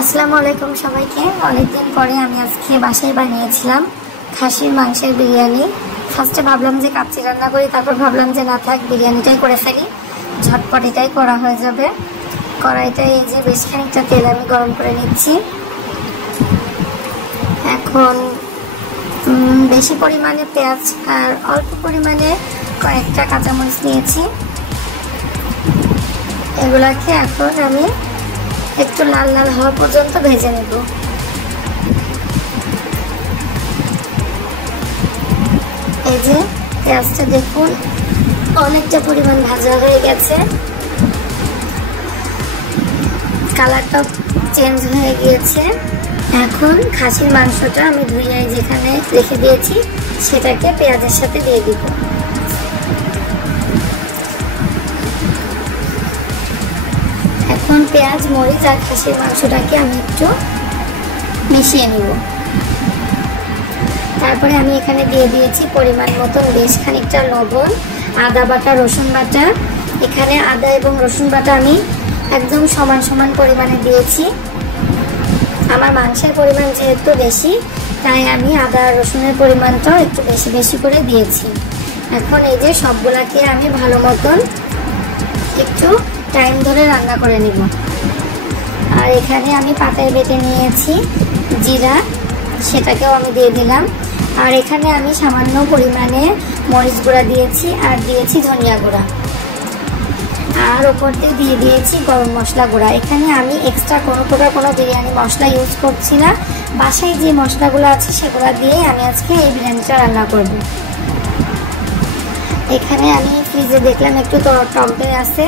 আসসালামু আলাইকুম সবাইকে। অনেকদিন পরে আমি আজকে বাসায় বানিয়েছিলাম খাসির মাংসের বিরিয়ানি। ফার্স্টে ভাবলাম যে কাচ্চি রান্না করি, তারপর ভাবলাম যে না থাক, বিরিয়ানিটাই করে ফেলি, ঝটপট এটাই করা হয়ে যাবে। কড়াইটায় এই যে বেশ খানিকটা তেল আমি গরম করে নিচ্ছি। এখন বেশি পরিমাণে পেঁয়াজ আর অল্প পরিমাণে কয়েকটা কাঁচামরিচ নিয়েছি। এগুলাকে এখন আমি একটু লাল লাল হওয়া পর্যন্ত ভেজে নেব। এই যে পেঁয়াজটা দেখুন অনেকটা পরিমাণ ভাজা হয়ে গেছে, কালারটা চেঞ্জ হয়ে গিয়েছে। এখন খাসির মাংসটা আমি ধুয়ে যেখানে রেখে দিয়েছি সেটাকে পেঁয়াজের সাথে দিয়ে দিব। এখন পেঁয়াজ, মরিচ আর খাসির মাংসটাকে আমি একটু মিশিয়ে নিব। তারপরে আমি এখানে দিয়ে দিয়েছি পরিমাণ মতন বেশ খানিকটা লবণ, আদা বাটা, রসুন বাটা। এখানে আদা এবং রসুন বাটা আমি একদম সমান সমান পরিমাণে দিয়েছি। আমার মাংসের পরিমাণ যেহেতু বেশি, তাই আমি আদা আর রসুনের পরিমাণটাও একটু বেশি বেশি করে দিয়েছি। এখন এই যে সবগুলাকে আমি ভালো মতন একটু টাইম ধরে রান্না করে নিব। আর এখানে আমি পাতায় বেটে নিয়েছি জিরা, সেটাকেও আমি দিয়ে দিলাম। আর এখানে আমি সামান্য পরিমাণে মরিচ গুঁড়া দিয়েছি আর দিয়েছি ধনিয়া গুঁড়া, আর ওপর দিয়ে দিয়েছি গরম মশলা গুঁড়া। এখানে আমি এক্সট্রা কোনো বিরিয়ানি মশলা ইউজ করছি না, বাসায় যে মশলাগুলো আছে সেগুলো দিয়েই আমি আজকে এই বিরিয়ানিটা রান্না করব। এখানে আমি ফ্রিজে দেখলাম একটু টক দই আছে,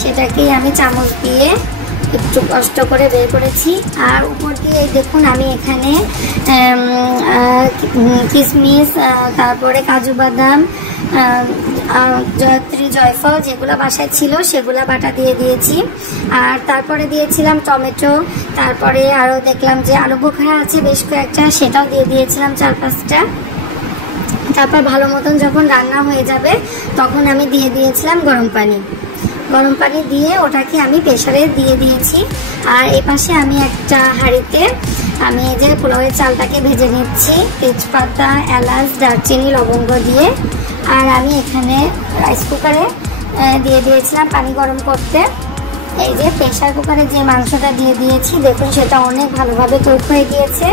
সেটাকেই আমি চামচ দিয়ে একটু কষ্ট করে বের করেছি। আর উপর দিয়ে দেখুন আমি এখানে কিশমিশ, তারপরে কাজু বাদাম, জয়ত্রী, জয়ফল যেগুলো বাসায় ছিল সেগুলো বাটা দিয়ে দিয়েছি। আর তারপরে দিয়েছিলাম টমেটো, তারপরে আরও দেখলাম যে আলু বোখরা আছে বেশ কয়েকটা, সেটাও দিয়ে দিয়েছিলাম 4-5টা। তারপর ভালো মতন যখন রান্না হয়ে যাবে তখন আমি দিয়ে দিয়েছিলাম গরম পানি দিয়ে ওটাকে আমি প্রেসারে দিয়ে দিয়েছি। আর এপাশে আমি একটা হাঁড়িতে আমি এই যে পোলাওয়ের চালটাকে ভেজে নিচ্ছি তেজপাতা, এলাচ, দারচিনি, লবঙ্গ দিয়ে। আর আমি এখানে রাইস কুকারে দিয়ে দিয়েছিলাম পানি গরম করতে। এই যে প্রেসার কুকারে যে মাংসটা দিয়ে দিয়েছি, দেখুন সেটা অনেক ভালোভাবে কুক হয়ে গিয়েছে।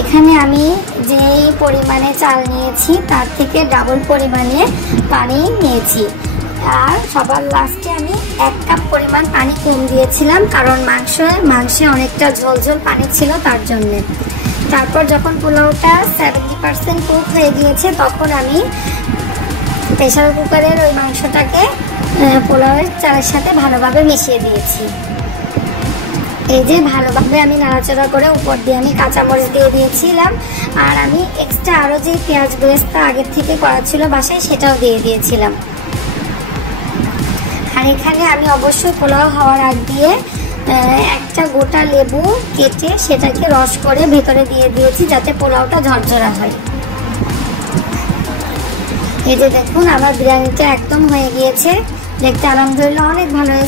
এখানে আমি যে পরিমাণে চাল নিয়েছি তার থেকে ডাবল পরিমাণে পানি নিয়েছি। আর সবার লাস্টে আমি 1 কাপ পরিমাণ পানি কম দিয়েছিলাম, কারণ মাংসে অনেকটা ঝোল পানি ছিল তার জন্য। তারপর যখন পোলাওটা 70% কুক হয়ে গিয়েছে তখন আমি প্রেসার কুকারের ওই মাংসটাকে পোলাওয়ের চালের সাথে ভালোভাবে মিশিয়ে দিয়েছি। এই যে ভালোভাবে আমি নাড়াচাড়া করে উপর দিয়ে আমি কাঁচামরিচ দিয়ে দিয়েছিলাম। আর আমি এক্সট্রা আরও যে পেঁয়াজ বেরেস্তা আগের থেকে করা ছিল বাসায় সেটাও দিয়ে দিয়েছিলাম। আর এখানে আমি অবশ্যই পোলাও হওয়ার আগ দিয়ে একটা গোটা লেবু কেটে সেটাকে রস করে ভেতরে দিয়ে দিয়েছি, যাতে পোলাওটা ঝরঝরা হয়। এই যে দেখুন আমার বিরিয়ানিটা একদম হয়ে গিয়েছে, দেখতে আলহামদুলিল্লাহ অনেক ভালো হয়েছে।